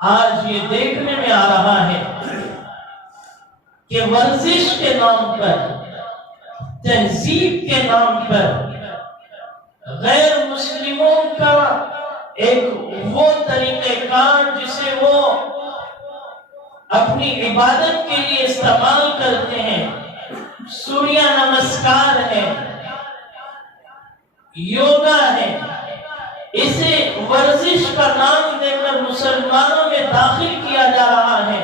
آج یہ دیکھنے میں آ رہا ہے کہ ورزش کے نام پر، تہذیب کے نام پر غیر مسلموں کا ایک وہ طریقہ کار جسے وہ اپنی عبادت کے لیے استعمال کرتے ہیں، سوریہ نمسکار ہے، یوگا ہے، اسے ورزش کا نام دے کر مسلمانوں میں داخل کیا جا رہا ہے،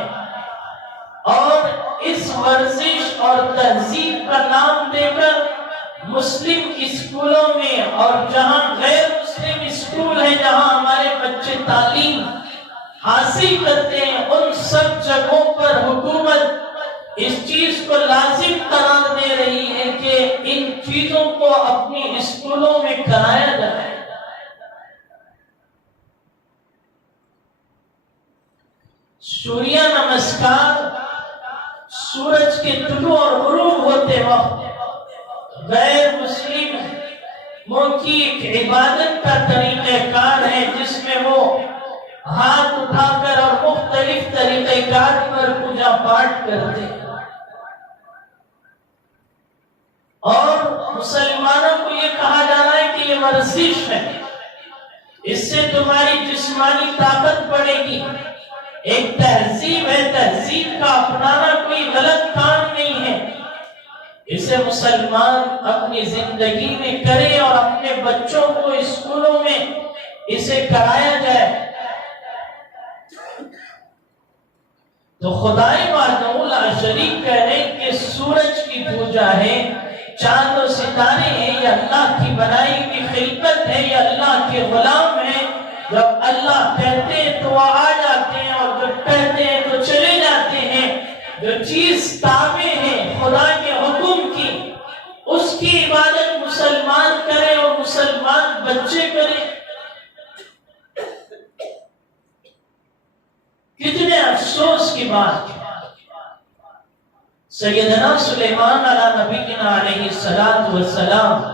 اور اس ورزش اور تہذیب کا نام دے کر مسلم اسکولوں میں اور جہاں غیر مسلم اسکول ہیں جہاں ہمارے بچے تعلیم حاصل کرتے ہیں، ان سب جگہوں پر حکومت اس چیز کو لازم قرار دے رہی ہے کہ ان چیزوں کو اپنی اسکولوں میں کرایا جائے۔ سوریہ نمسکار سورج کے طلوع اور غروب ہوتے وقت غیر مسلموں کی ایک عبادت کا طریقہ کار ہے جس میں وہ ہاتھ اٹھا کر اور مختلف طریقہ کار پر پوجا پاٹ کرتے ہیں، اور مسلمانوں کو یہ کہا جا رہا ہے کہ یہ ورزش ہے، اس سے تمہاری جسمانی طاقت بڑھے گی، ایک تہذیب ہے، تہذیب کا اپنانا کوئی غلط کام نہیں ہے، اسے مسلمان اپنی زندگی میں کرے اور اپنے بچوں کو اسکولوں میں اسے کرایا جائے۔ تو خدائے وحدہ لا شریک کہہ رہے کہ سورج کی پوجا ہے، چاند و ستارے ہیں، یہ اللہ کی بنائی کی خلقت ہے، یہ اللہ کے غلام ہیں، جب اللہ کہتے ہیں تو وہ آ جاتے ہیں اور جب کہتے ہیں تو چلے جاتے ہیں۔ جو چیز تابع ہے خدا کے حکم کی، اس کی عبادت مسلمان کرے اور مسلمان بچے کرے۔ کتنے افسوس کی بات ہے، سیدنا سلیمان علیہ نبینا علیہ السلام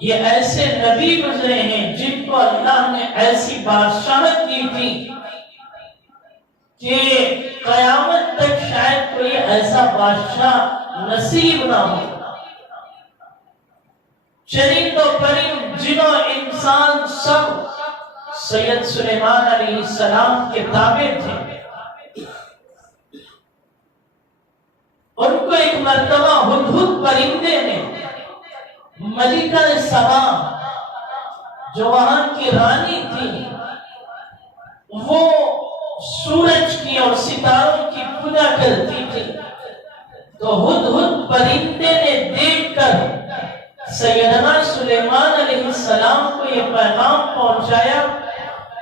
یہ ایسے نبی گزرے ہیں جن کو اللہ نے ایسی بادشاہت دی تھی کہ قیامت تک شاید کوئی ایسا بادشاہ نصیب نہ ہو۔ چرند و پرند، جن و انسان سب سید سلیمان علیہ السلام کے تابع تھے۔ ان کو ایک مرتبہ ہدہد پرندے نے ملکہ سبا جو وہاں کی رانی تھی، وہ سورج کی اور ستاروں کی پوجا کرتی تھی، تو ہدہد پرندے نے دیکھ کر سیدنا سلیمان علیہ السلام کو یہ پیغام پہنچایا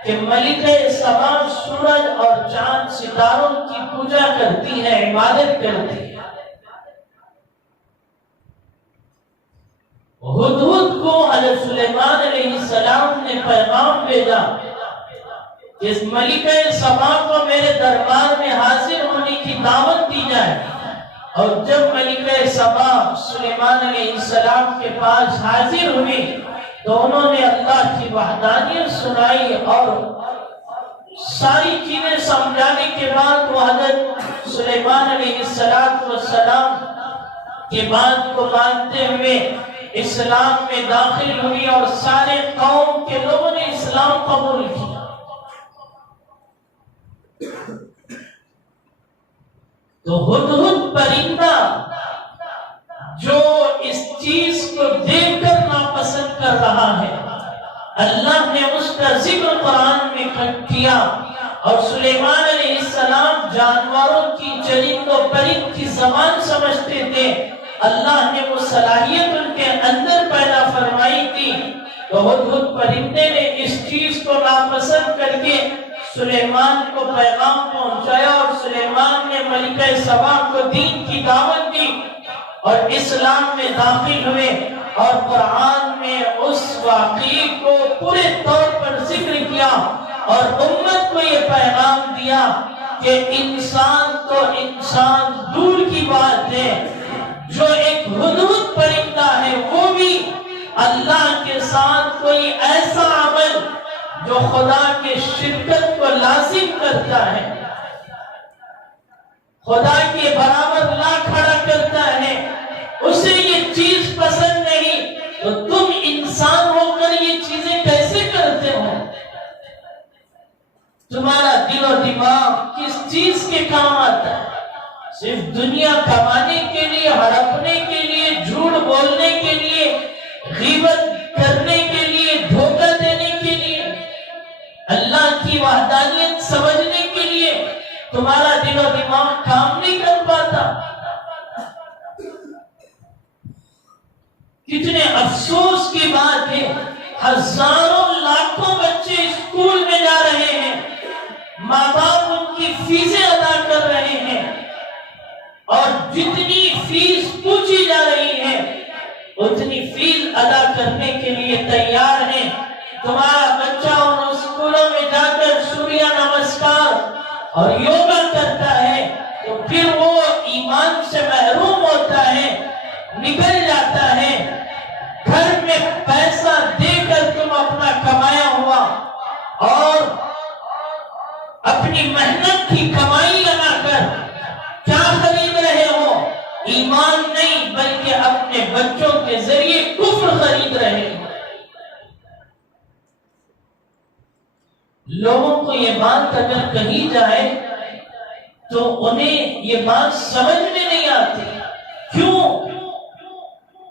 کہ ملکہ سبا سورج اور چاند ستاروں کی پوجا کرتی ہے، عبادت کرتی ہے۔ ہدہد کو حضرت سلیمان علیہ السلام نے پیغام بھیجا کہ اس ملکہ سبا کو میرے دربار میں حاضر ہونے کی دعوت دی جائے، اور جب ملکہ سبا سلیمان علیہ السلام کے پاس حاضر ہوئی تو انہوں نے اللہ کی وحدانیت سنائی، اور ساری چیزیں سمجھانے کے بعد وہ حضرت سلیمان علیہ السلام کی بات کو مانتے ہوئے اسلام میں داخل ہوئی، اور سارے قوم کے لوگوں نے اسلام قبول کیا۔ تو ہدہد پرندہ جو اس چیز کو دیکھ کر ناپسند کر رہا ہے، اللہ نے اس کا ذکر قرآن میں کیا، اور سلیمان علیہ السلام جانوروں کی، چرند و پرند کی زبان سمجھتے تھے، اللہ نے وہ صلاحیت ان کے اندر پیدا فرمائی تھی، تو ہدہد پرندے نے اس چیز کو ناپسند کر کے سلیمان کو پیغام پہنچایا، اور سلیمان نے ملکہ سبا کو دین کی دعوت دی اور اسلام میں داخل ہوئے، اور قرآن میں اس واقعے کو پورے طور پر ذکر کیا اور امت کو یہ پیغام دیا کہ انسان تو انسان دور کی بات ہے، جو ایک ہدہد پرندہ ہے وہ بھی اللہ کے ساتھ کوئی ایسا عمل جو خدا کے شرکت کو لازم کرتا ہے، خدا کے برابر لا کھڑا کرتا ہے، اسے یہ چیز پسند نہیں، تو تم انسان ہو کر یہ چیزیں کیسے کرتے ہو؟ تمہارا دل و دماغ کس چیز کے کام آتا ہے؟ صرف دنیا کمانے کے لیے، ہڑپنے کے لیے، جھوٹ بولنے کے لیے، غیبت کرنے کے لیے، دھوکہ دینے کے لیے، اللہ کی وحدانیت سمجھنے کے لیے تمہارا دل و دماغ کام نہیں کر پاتا۔ کتنے افسوس کی بات ہے، ہزاروں لاکھوں بچے اسکول میں جا رہے ہیں، ماں باپ ان کی فیسیں ادا کر رہے ہیں، اور جتنی فیس پوچھی جا رہی ہے اتنی فیس ادا کرنے کے لیے تیار ہیں۔ تمہارا بچہ ان اسکولوں میں جا کر سوریہ نمسکار اور یوگا کرتا ہے تو پھر وہ ایمان سے محروم ہوتا ہے، نکل جاتا ہے۔ گھر میں پیسہ دے کر تم اپنا کمایا ہوا اور اپنی محنت کی کمائی لگا کر کیا خرید رہے ہو؟ ایمان نہیں بلکہ اپنے بچوں کے ذریعے کفر خرید رہے ہو۔ لوگوں کو یہ بات اگر کہی جائے تو انہیں یہ بات سمجھ میں نہیں آتی۔ کیوں؟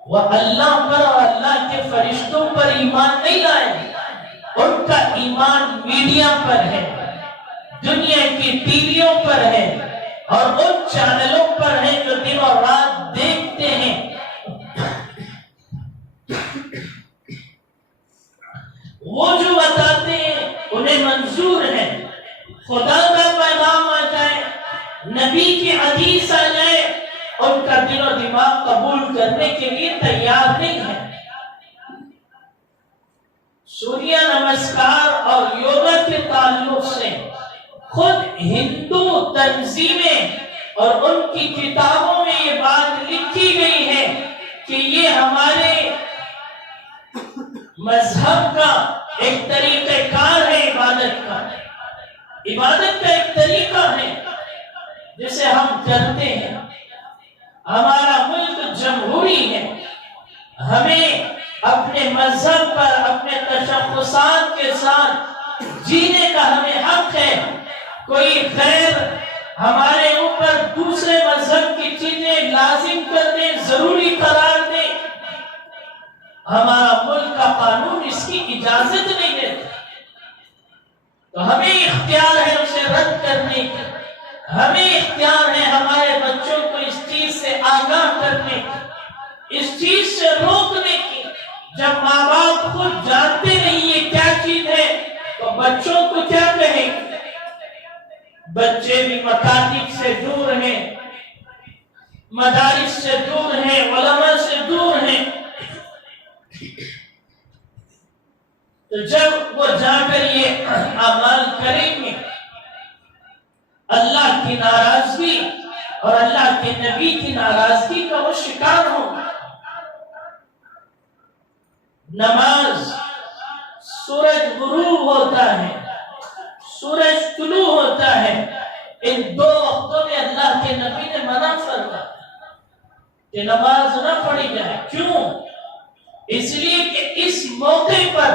وہ اللہ پر اور اللہ کے فرشتوں پر ایمان نہیں لائے، ان کا ایمان میڈیا پر ہے، دنیا کی ٹی ویوں پر ہے، اور ان چینلوں پر ہے جو دن اور رات دیکھتے ہیں۔ وہ جو بتاتے ہیں انہیں منظور ہے، خدا کا پیغام آ جائے، نبی کی حدیث آ جائے، ان کا دل و دماغ قبول کرنے کے لیے تیار نہیں ہے۔ سوریہ نمسکار اور یوگا کے تعلق سے خود ہندو تنظیمیں اور ان کی کتابوں میں یہ بات لکھی گئی ہے کہ یہ ہمارے مذہب کا ایک طریقہ کار ہے، عبادت کا ایک طریقہ ہے جسے ہم کرتے ہیں۔ ہمارا ملک جمہوری ہے، ہمیں اپنے مذہب پر اپنے تشخصات کے ساتھ جینے کا ہمیں حق ہے۔ کوئی غیر ہمارے اوپر دوسرے مذہب کی چیزیں لازم کر دے، ضروری قرار دے، ہمارا ملک کا قانون اس کی اجازت نہیں دیتا، تو ہمیں اختیار ہے اسے رد کرنے کی، ہمیں اختیار ہے ہمارے بچوں کو اس چیز سے آگاہ کرنے کی، اس چیز سے روکنے کی۔ جب ماں باپ خود جانتے نہیں یہ کیا چیز ہے تو بچوں کو کیا کہیں؟ بچے بھی مکاتب سے دور ہیں، مدارس سے دور ہیں، علماء سے دور ہیں، تو جب وہ جا کر یہ اعمال کریں گے اللہ کی ناراضگی اور اللہ کے نبی کی ناراضگی کا وہ شکار ہوگا۔ نماز، سورج غروب ہوتا ہے، سورج طلوع ہوتا ہے، ان دو وقتوں میں اللہ کے نبی نے منع فرمایا کہ نماز نہ پڑھی جائے۔ کیوں؟ اس لیے کہ اس موقع پر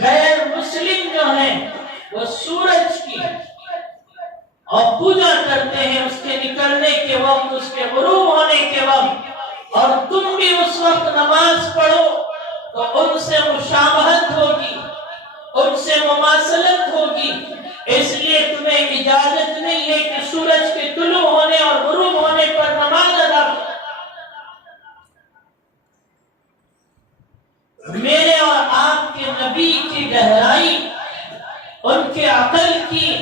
غیر مسلم جو ہیں وہ سورج کی اور پوجا کرتے ہیں اس کے نکلنے کے وقت، اس کے غروب ہونے کے وقت، اور تم بھی اس وقت نماز پڑھو تو ان سے مشابہت ہوگی، ان سے مماثلت ہوگی۔ اس لیے تمہیں اجازت نہیں ہے کہ سورج کے طلوع ہونے اور غروب ہونے پر نماز ادا کرو۔ میرے اور آپ کے نبی کی گہرائی، ان کے عقل کی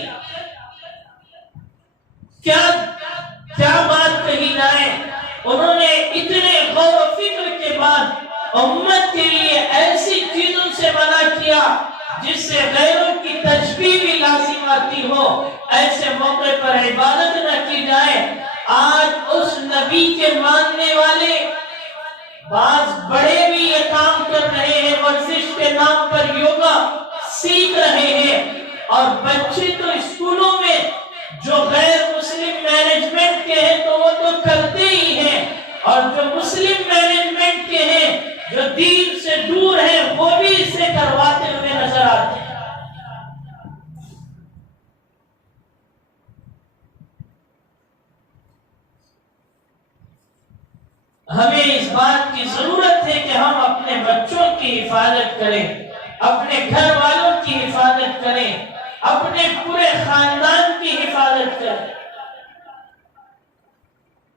کیا بات کہی جائے، انہوں نے اتنے غور و فکر کے بعد امت کے لیے ایسی چیزوں سے منع کیا جس سے غیروں کی تشبیہ بھی لازم آتی ہو، ایسے موقع پر عبادت نہ کی جائے۔ آج اس نبی کے ماننے والے بعض بڑے بھی یہ کام کر رہے ہیں، ورزش کے نام پر یوگا سیکھ رہے ہیں، اور بچے تو اسکولوں میں جو غیر مسلم مینجمنٹ کے ہیں تو وہ تو کرتے ہی ہیں، اور جو مسلم مینجمنٹ کے ہیں جو دین سے دور ہیں وہ بھی اسے کرواتے ہوئے نظر آتے ہیں۔ ہمیں اس بات کی ضرورت ہے کہ ہم اپنے بچوں کی حفاظت کریں، اپنے گھر والوں کی حفاظت کریں، اپنے پورے خاندان کی حفاظت کریں،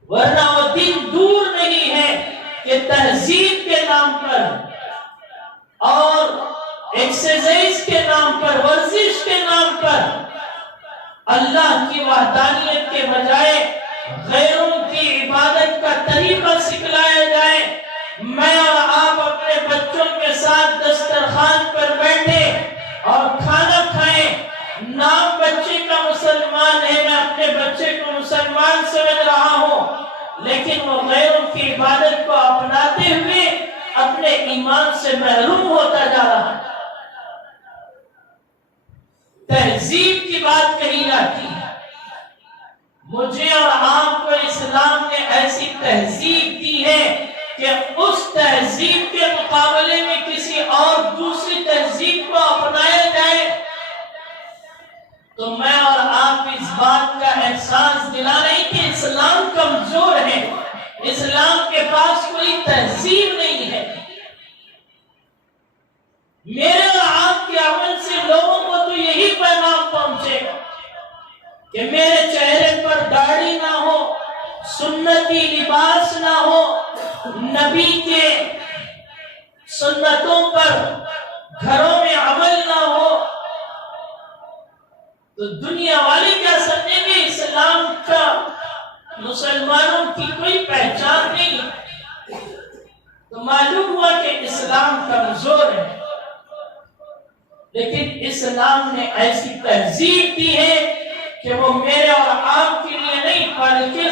ورنہ وہ دن دور نہیں ہے کہ تہذیب کے نام پر اور ایکسرسائز کے نام پر، ورزش کے نام پر اللہ کی وحدانیت کے بجائے غیروں کی عبادت کا طریقہ سکھلایا جائے۔ میں اور آپ اپنے بچوں کے ساتھ دسترخوان پر بیٹھے اور کھانا کھائیں، نام بچے کا مسلمان ہے، میں اپنے بچے کو مسلمان سمجھ رہا ہوں، لیکن وہ غیروں کی عبادت کو اپناتے ہوئے اپنے ایمان سے محروم ہوتا جا رہا ہے۔ تہذیب کی بات کہی جاتی ہے، مجھے اور آپ کو اسلام نے ایسی تہذیب دی ہے کہ اس تہذیب کے مقابلے میں کسی اور دوسری تہذیب کو اپنایا جائے تو میں اور آپ اس بات کا احساس دلا رہے کہ اسلام کمزور ہے، اسلام کے پاس کوئی تہذیب نہیں ہے۔ میرے اور آپ کے عمل سے لوگوں کو تو یہی پیغام پہنچے گا کہ میرے چہرے پر داڑھی نہ ہو، سنتی لباس نہ ہو، نبی کے سنتوں پر گھروں میں عمل نہ ہو، تو دنیا والے کیا سمجھیں گے؟ اسلام کا مسلمانوں کی کوئی پہچان نہیں، تو معلوم ہوا کہ اسلام کمزور ہے۔ لیکن اسلام نے ایسی تہذیب دی ہے کہ وہ میرے اور آپ کے لیے نہیں بلکہ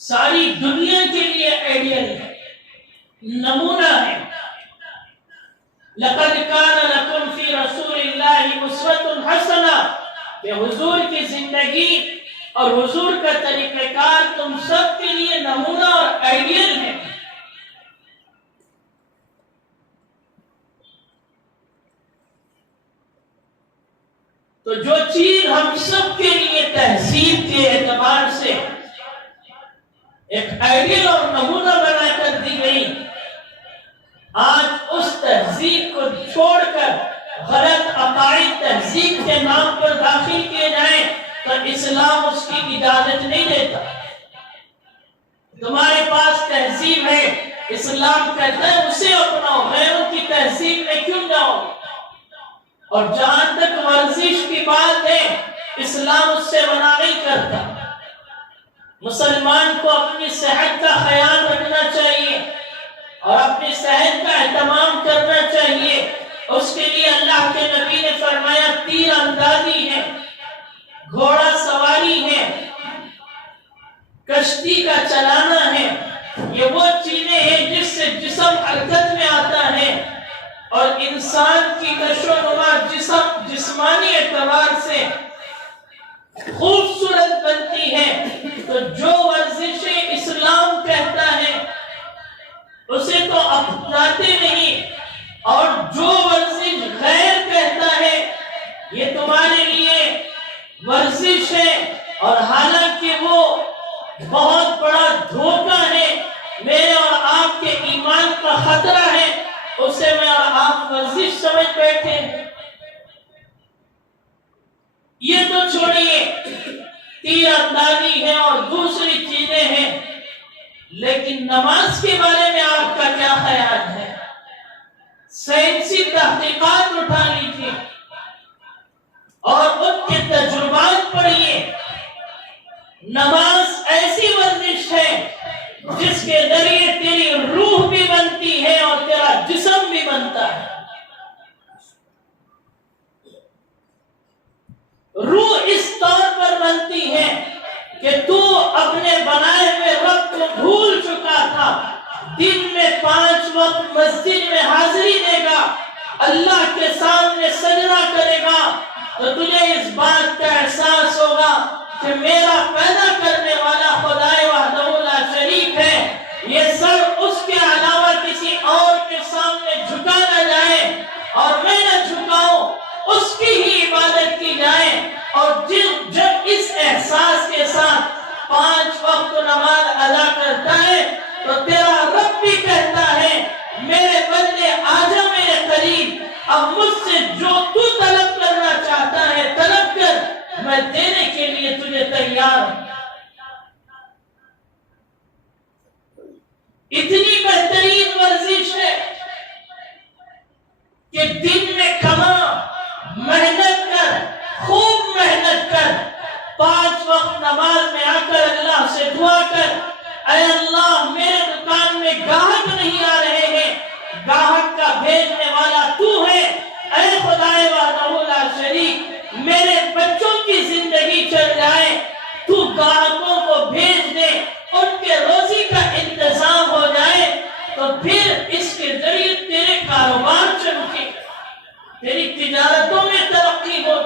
ساری دنیا کے لیے آئیڈیل ہے، نمونہ ہے۔ لقد کان لکم فی رسول اللہ اسوۃ حسنہ، کہ حضور کی زندگی اور حضور کا طریقہ کار تم سب کے لیے نمونہ اور آئیڈیل ہے۔ تو جو چیز ہم سب کے لیے تہذیب کے اعتبار سے ایک آئیڈیل اور نمونہ بنا کر دی گئی، آج اس تہذیب کو چھوڑ کر غلط عقائد تہذیب کے نام پر داخل کیے جائیں تو اسلام اس کی اجازت نہیں دیتا۔ تمہارے پاس تہذیب ہے، اسلام کہتا ہے اسے اپناؤ، غیروں کی تہذیب میں کیوں جاؤ؟ اور جہاں تک ورزش کی بات ہے، اسلام اس سے منع نہیں کرتا۔ مسلمان کو اپنی صحت کا خیال رکھنا چاہیے اور اپنی صحت کا اہتمام کرنا چاہیے۔ اس کے لیے اللہ کے نبی نے فرمایا تیر اندازی ہے، گھوڑا سواری ہے، کشتی کا چلانا ہے، یہ وہ چیزیں ہیں جس سے جسم حرکت میں آتا ہے اور انسان کی نشو و نما جسمانی اعتبار سے خوبصورت بنتی ہے۔ تو جو ورزشیں اسلام کہتا ہے اسے تو اپناتے نہیں، اور جو ورزش غیر کہتا ہے یہ تمہارے لیے ورزش ہے، اور حالانکہ وہ بہت بڑا دھوکہ ہے، میرے اور آپ کے ایمان کا خطرہ ہے، اسے میں اور آپ ورزش سمجھ بیٹھے۔ یہ تو چھوڑیے، تیر اندازی ہے اور دوسری چیزیں ہیں، لیکن نماز کے بارے میں آپ کا کیا خیال ہے؟ سائنسی تحقیقات اٹھا لیجیے اور ان کے تجربات پڑھیے۔ نماز ایسی ورزش ہے جس کے ذریعے تیری روح بھی بنتی ہے اور تیرا جسم بھی بنتا ہے۔ روح اس طور پر بنتی ہے کہ تو اپنے بنائے ہوئے رب کو بھول چکا تھا، دن میں 5 وقت مسجد میں حاضری دے گا، اللہ کے سامنے سجدہ کرے گا، تو تجھے اس بات کا احساس ہوگا کہ میرا پیدا کرنے والا خدائے وحدہ لا شریک ہے، یہ سر اس کے علاوہ کسی اور کے سامنے جھکا نہ جائے اور میں نہ جھکاؤں، اس کی ہی عبادت کی جائے۔ اور جب اس احساس کے ساتھ 5 وقت نماز ادا کرتا ہے تو تیرا رب بھی کہتا ہے میرے بندے آجا میرے قریب، اب مجھ سے جو تو طلب کرنا چاہتا ہے طلب کر، میں دینے کے لیے تجھے تیار ہوں۔ اتنی بہترین ورزش ہے کہ دن میں کما، محنت کر، خوب محنت کر، 5 وقت نماز میں آ کر اللہ سے دعا کر، اے اللہ میرے دکان میں گاہک نہیں آ رہے ہیں، گاہک کا بھیجنے والا تو ہے، اے خدائے وحدہ لا شریک میرے بچوں کی زندگی چل جائے، تو گاہکوں کو بھیج دے، ان کے روزی کا انتظام ہو جائے، تو پھر اس کے ذریعے تیرے کاروبار چمکے، تیری تجارتوں میں ترقی ہو۔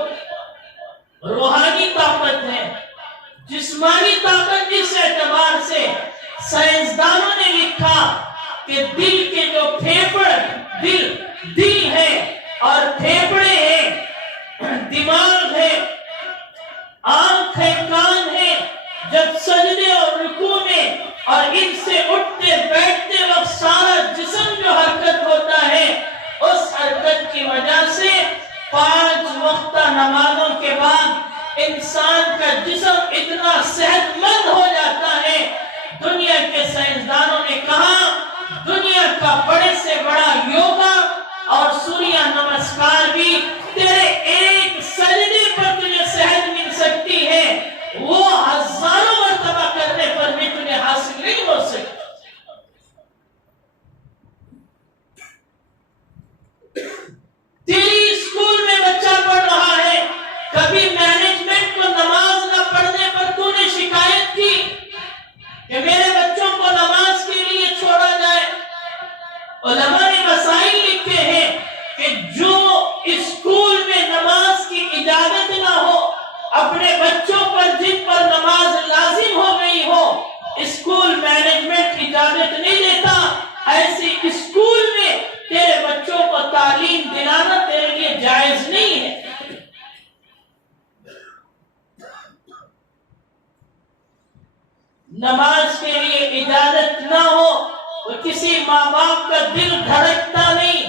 روحانی طاقت ہے، جسمانی طاقت اس اعتبار سے سائنسدانوں نے لکھا کہ دل کے جو دل ہے اور پھیپڑے ہیں، دماغ ہے، آنکھ ہے، کان ہے، جب سجدے اور رکوع میں اور ان سے اٹھتے بیٹھتے وقت سارا جسم جو حرکت ہوتا ہے، اس حرکت کی وجہ سے 5 وقتہ نمازوں کے بعد انسان کا جسم اتنا صحت مند ہو جاتا ہے۔ دنیا کے سائنسدانوں نے کہا دنیا کا بڑے سے بڑا یوگا اور سوریہ نمسکار بھی تیرے ایک سجدے پر تجھے صحت مل سکتی ہے، وہ ہزاروں مرتبہ کرنے پر بھی تجھے حاصل نہیں ہو سکتی۔ تیری اسکول میں بچہ پڑھ رہا ہے، کبھی مینجمنٹ کو نماز نہ پڑھنے پر تو نے شکایت کی کہ میرے بچوں کو نماز کے لیے چھوڑا جائے؟ علماء نے مسائل لکھے ہیں کہ جو اسکول میں نماز کی اجازت نہ ہو، اپنے بچوں پر جن پر نماز لازم ہو گئی ہو، اسکول مینجمنٹ اجازت نہیں دیتا، ایسی اسکول میں تیرے بچوں کو تعلیم دلانا تیرے لیے جائز نہیں ہے۔ نماز کے لیے اجازت نہ ہو تو کسی ماں باپ کا دل دھڑکتا نہیں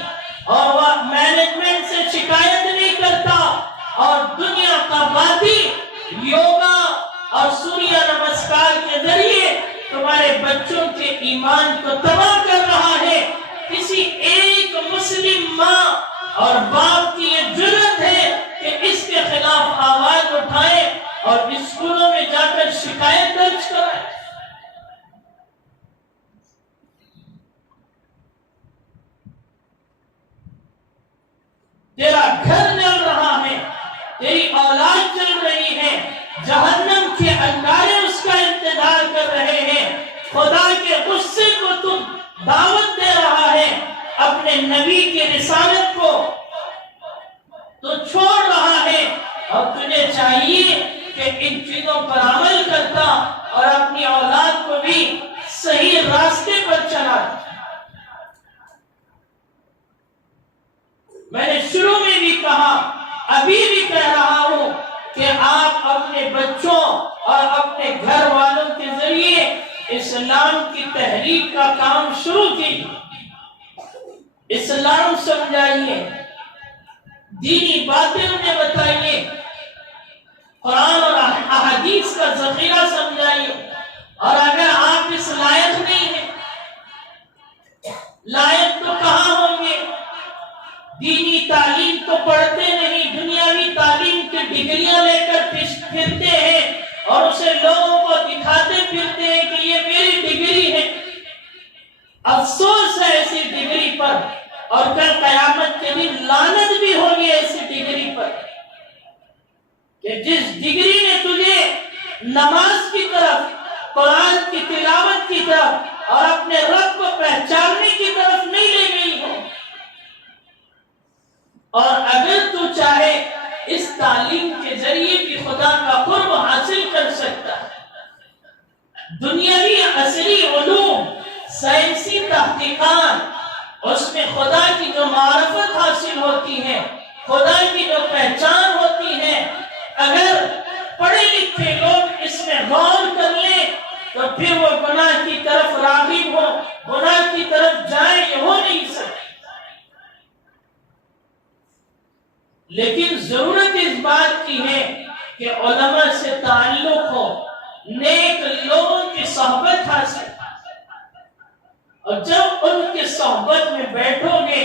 اور وہ مینجمنٹ سے شکایت نہیں کرتا، اور دنیا کا باطل یوگا اور سوریہ نمسکار کے ذریعے تمہارے بچوں کے ایمان کو تباہ کر رہا ہے۔ کسی ایک مسلم ماں اور باپ کی یہ جرأت ہے کہ اس کے خلاف آواز اٹھائے اور اسکولوں میں جا کر شکایت درج کرائے۔ تیرا گھر جل رہا ہے، تیری اولاد چل رہی ہے، جہنم کے انگارے اس کا انتظار کر رہے ہیں، خدا کے غصے کو تم دعوت دے رہا ہے، اپنے نبی کی رسالت کو تو چھوڑ رہا ہے، اور تجھے چاہیے کہ ان چیزوں پر عمل کرتا اور اپنی اولاد کو بھی صحیح راستے پر چلا۔ میں نے شروع میں بھی کہا، ابھی بھی کہہ رہا ہوں کہ آپ اپنے بچوں اور اپنے گھر والوں کے ذریعے اسلام کی تحریک کا کام شروع کیجیے، اسلام سمجھائیے، دینی باتیں انہیں بتائیے، قرآن اور احادیث کا ذخیرہ سمجھائیے، اور اگر آپ اس لائق نہیں ہیں، لائق تو کہاں ہوں گے؟ دینی تعلیم تو پڑھتے نہیں، دنیاوی تعلیم کی ڈگریاں لے کر پھرتے ہیں اور اسے لوگوں کو دکھاتے پھرتے ہیں کہ یہ میری ڈگری ہے۔ افسوس ہے ایسی ڈگری پر، اور کل قیامت کے دن لعنت بھی ہوگی ایسی ڈگری پر کہ جس ڈگری نے تجھے نماز کی طرف، قرآن کی تلاوت کی طرف، اور اپنے رب کو پہچاننے کی طرف نہیں لے گئی ہو. اور اگر تو چاہے اس تعلیم کے ذریعے بھی خدا کا قرب حاصل کر سکتا ہے. دنیاوی اصلی علوم، سائنسی تحقیقات، اس میں خدا کی جو معرفت حاصل ہوتی ہے، خدا کی جو پہچان ہوتی ہے، اگر پڑھے لکھے لوگ اس میں غور کر لیں تو پھر وہ گناہ کی طرف راغب ہو، گناہ کی طرف جائیں، یہ ہو نہیں سکتی. لیکن ضرورت اس بات کی ہے کہ علماء سے تعلق ہو، نیک لوگوں کی صحبت حاصل. اور جب ان کی صحبت میں بیٹھو گے،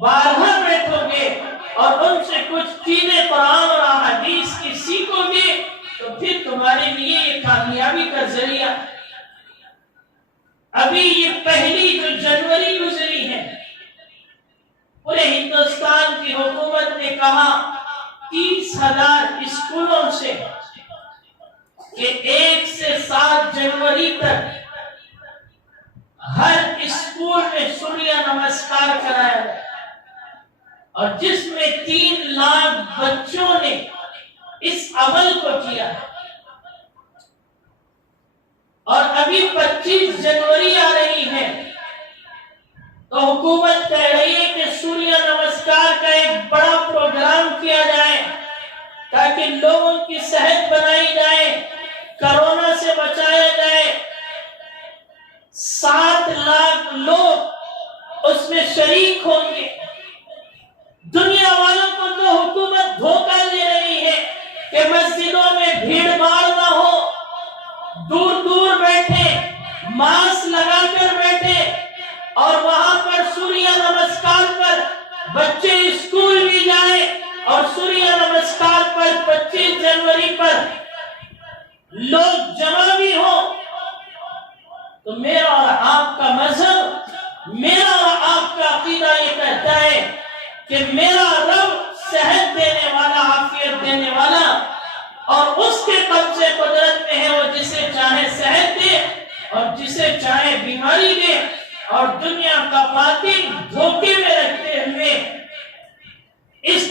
بارہا بیٹھو گے اور ان سے کچھ چیزیں قرآن اور احادیث کی سیکھو گے تو پھر تمہارے لیے یہ کامیابی کا ذریعہ. ابھی یہ پہلی جو جنوری گزری ہے، پورے ہندوستان کی حکومت نے کہا 30,000 اسکولوں سے کہ 1 سے 7 جنوری تک ہر اسکول میں سوریہ نمسکار کرایا گیا، اور جس میں 3 لاکھ بچوں نے اس عمل کو کیا. اور ابھی 25 جنوری آ رہی ہے تو حکومت کہہ رہی ہے کہ سوریہ نمسکار کا ایک بڑا پروگرام کیا جائے تاکہ لوگوں کی صحت بنائی جائے، کرونا سے بچایا جائے. 7 لاکھ لوگ اس میں شریک ہوں گے. دنیا والوں کو تو حکومت دھوکہ دے رہی ہے کہ مسجدوں میں بھیڑ بھاڑ نہ ہو، دور دور بیٹھے، ماسک لگا کر بیٹھے، اور وہاں پر سوریہ نمسکار پر بچے اسکول بھی جائیں اور سوریہ نمسکار پر 25 جنوری پر لوگ جمع بھی ہوں. تو میرا اور آپ کا مذہب، میرا اور آپ کا عقیدہ یہ کہتا ہے کہ میرا رب صحت دینے والا، عافیت دینے والا، اور اس کے قبضے قدرت میں ہے. وہ جسے چاہے صحت دے اور جسے چاہے بیماری دے. اور دنیا کا باطل دھوکے میں رکھتے ہوئے اس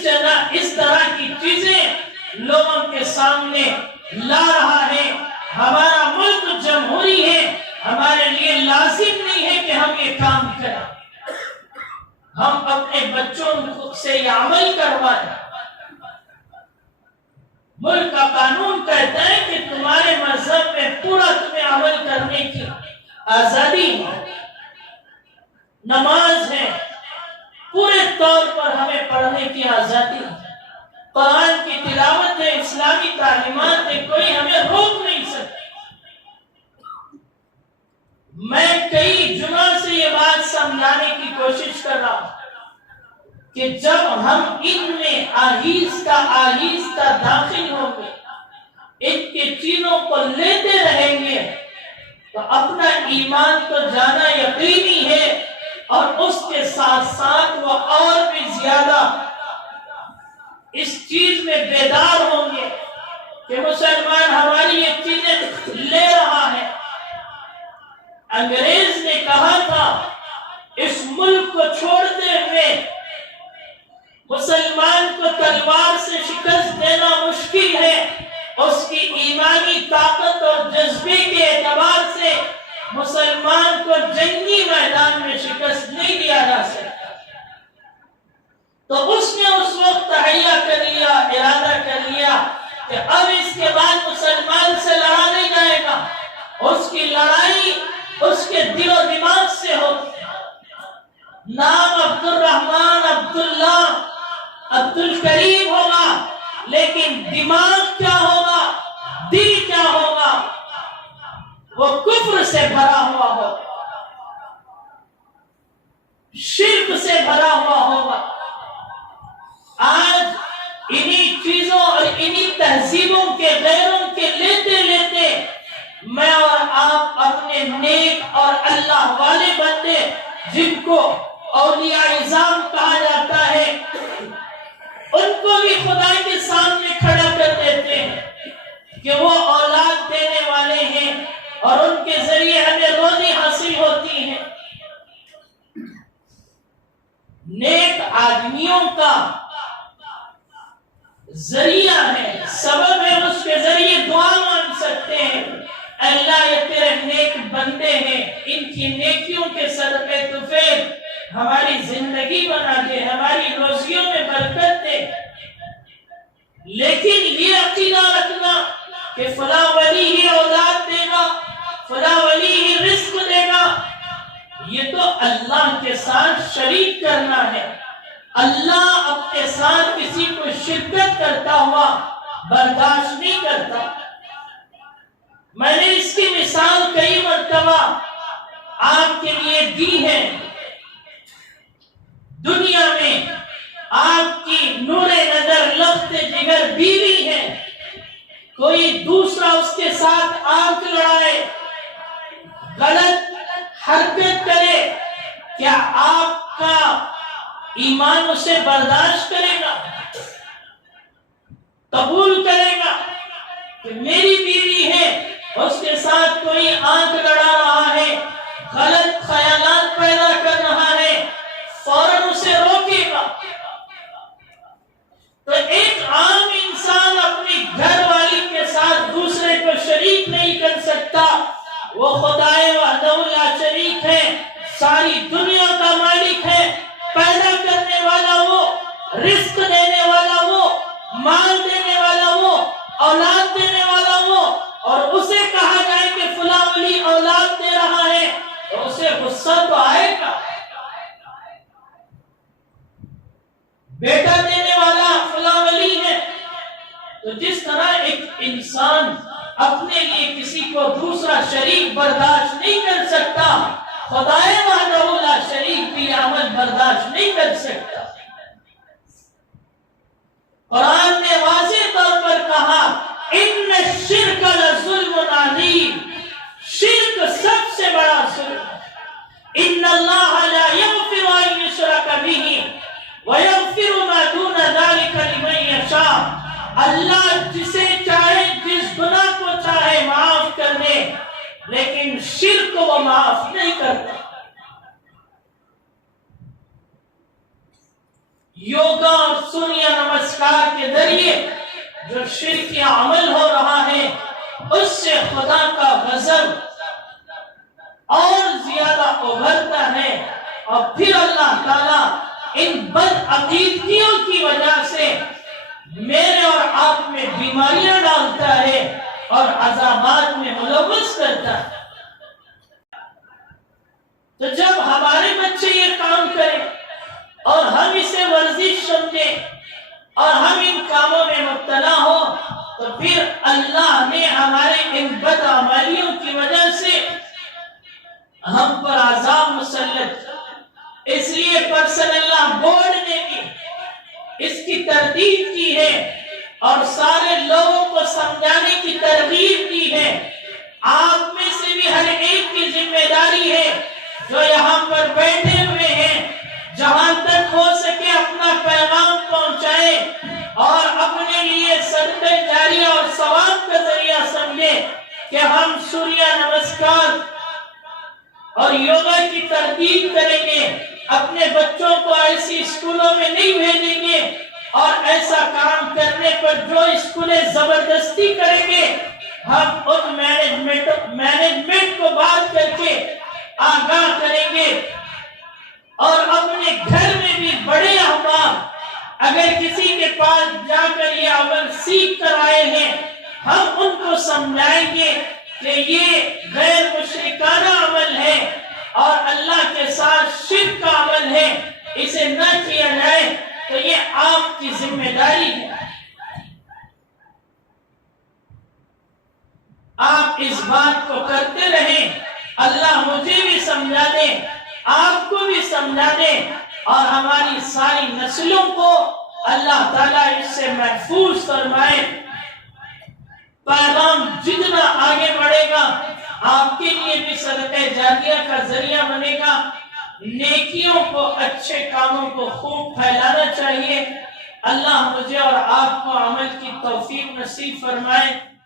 طرح کی چیزیں لوگوں کے سامنے لا رہا ہے. ہمارا ملک جمہوری ہے، ہمارے لیے لازم نہیں ہے کہ ہم یہ کام کریں. ہم اپنے بچوں سے یہ عمل کروائیں. ملک کا قانون کہتا ہے کہ تمہارے مذہب میں پورا تمہیں عمل کرنے کی آزادی ہے. نماز ہے، پورے طور پر ہمیں پڑھنے کی آزادی ہے. قرآن کی تلاوت ہے، اسلامی تعلیمات ہے، کوئی ہمیں روک نہیں سکتا. میں کئی جمعہ سے یہ بات سمجھانے کی کوشش کر رہا ہوں کہ جب ہم ان میں آہستہ آہستہ داخل ہوں گے، ان کی چیزوں کو لیتے رہیں گے، تو اپنا ایمان تو جانا یقینی ہے، اور اس کے ساتھ ساتھ وہ اور بھی زیادہ اس چیز میں بیدار ہوں گے کہ مسلمان ہماری یہ چیزیں لے رہا ہے. انگریز نے کہا تھا اس ملک کو چھوڑتے ہوئے مسلمان کو تلوار سے شکست دینا مشکل ہے. اس کی ایمانی طاقت اور جذبے کے اعتبار سے مسلمان کو جنگی میدان میں شکست نہیں دیا جا سکتا. تو اس نے اس وقت تہیہ کر لیا، ارادہ کر لیا کہ اب اس کے بعد مسلمان سے لڑا نہیں جائے گا. اس کی لڑائی اس کے دل و دماغ سے ہوگی. نام عبد الرحمن، عبداللہ، عبد الکریم ہوگا، لیکن دماغ کیا ہوگا، دل کیا ہوگا، وہ کفر سے بھرا ہوا ہوگا، شرک سے بھرا ہوا ہوگا. آج انہی چیزوں اور انہی تہذیبوں کے غیروں کے لیتے لیتے میں اور آپ اپنے نیک اور اللہ والے بندے، جن کو اولیاء اعظام کہا جاتا ہے، ان کو بھی خدا کے سامنے کھڑا کر دیتے ہیں کہ وہ اولاد دینے والے ہیں اور ان کے ذریعے ہمیں روزی حاصل آدمیوں کا ذریعہ ہے، سبب ہے، اس کے ذریعے دعا مانگ سکتے ہیں، اللہ یہ تیرے نیک بندے ہیں، ان کی نیکیوں کے صدقے تو پھر ہماری زندگی بنا دے، ہماری روزیوں میں برکت دے۔ لیکن یہ عقیدہ رکھنا کہ فلاں ولی ہی اولاد دے گا، فلاں ولی ہی رزق دے گا، یہ تو اللہ کے ساتھ شریک کرنا ہے۔ اللہ اپنے ساتھ کسی کو شرکت کرتا ہوا برداشت نہیں کرتا۔ میں نے اس کی مثال کئی مرتبہ آپ کے لیے دی ہے۔ دنیا میں آپ کی نور نظر لخت جگر بیوی ہے، کوئی دوسرا اس کے ساتھ آنکھ لڑائے، غلط حرکت کرے، کیا آپ کا ایمان اسے برداشت کرے گا؟ قبول کرے گا کہ میری بیوی ہے، اس کے ساتھ کوئی آنکھ لڑا رہا ہے، غلط خیالات پیدا کر رہا ہے، فوراً اسے روکے گا؟ تو ایک عام انسان اپنی گھر والی کے ساتھ دوسرے کو شریک نہیں کر سکتا۔ وہ خدائے وحدہ لا شریک ہے، ساری دنیا کا مالک ہے، پیدا کرنے والا وہ، رزق دینے والا وہ، مال دینے والا وہ، اولاد دینے والا وہ، اور اسے کہا جائے کہ فلاں ولی اولاد دے رہا ہے تو اسے غصہ تو آئے گا۔ بیٹا دینے والا فلاں ولی ہے، تو جس طرح ایک انسان اپنے لیے کسی کو دوسرا شریک برداشت نہیں کر سکتا، خدائے وحدہ لا شریک بھی عمل برداشت نہیں کر سکتا۔ قرآن نے واضح طور پر کہا ان الشرک لظلم عظیم، شرک سب سے بڑا ظلم ہے۔ ان اللہ لا یغفر ان یشرک بہ ویغفر ما دون ذلک لمن یشاء، اللہ جسے چاہے جس گناہ کو چاہے معاف کر دے، لیکن شرک کو وہ معاف نہیں کرتا۔ یوگا اور سوریہ نمسکار کے ذریعے جو شرکی عمل ہو رہا ہے، اس سے خدا کا غضب اور زیادہ ابھرتا ہے، اور پھر اللہ تعالیٰ ان بدعقیدگیوں کی وجہ سے میرے اور آپ میں بیماریاں ڈالتا ہے اور عذابات میں ملوث کرتا ہے۔ تو جب ہمارے بچے یہ کام کریں اور ہم اسے ورزش سمجھیں اور ہم ان کاموں میں مبتلا ہو، تو پھر اللہ نے ہمارے ان بدعمالیوں کی وجہ سے ہم پر عذاب مسلط۔ اس لیے پرسنل لا بورڈ نے بھی اس کی تردید کی ہے اور سارے لوگوں کو سمجھانے کی ترغیب دی ہے۔ آپ میں سے بھی ہر ایک کی ذمہ داری ہے جو یہاں پر بیٹھے ہوئے ہیں، جہاں تک ہو سکے اپنا پیغام پہنچائے اور اپنے لیے صدقہ جاریہ اور ثواب کا ذریعہ سمجھے کہ ہم سوریہ نمسکار اور یوگا کی ترغیب کریں گے، اپنے بچوں کو ایسی اسکولوں میں نہیں بھیجیں گے، اور ایسا کام کرنے پر جو اسکولیں زبردستی کریں گے، ہم ان مینجمنٹ کو بات کر کے آگاہ کریں گے، اور اپنے گھر میں بھی بڑے احباب اگر کسی کے پاس جا کر یہ عمل سیکھ کر آئے ہیں، ہم ان کو سمجھائیں گے کہ یہ غیر مشرکانہ عمل ہے اور اللہ کے ساتھ شرک کا عمل ہے، اسے نہ کیا جائے، تو یہ آپ کی ذمہ داری ہے۔ آپ اس بات کو کرتے رہیں، اللہ مجھے بھی سمجھا دے، آپ کو بھی سمجھا دے، اور ہماری ساری نسلوں کو اللہ تعالیٰ اس سے محفوظ فرمائے۔ پیغام جتنا آگے بڑھے گا، آپ کے لیے بھی صدقہ جاریہ کا ذریعہ بنے گا۔ نیکیوں کو، اچھے کاموں کو خوب پھیلانا چاہیے۔ اللہ مجھے اور آپ کو عمل کی توفیق نصیب فرمائے۔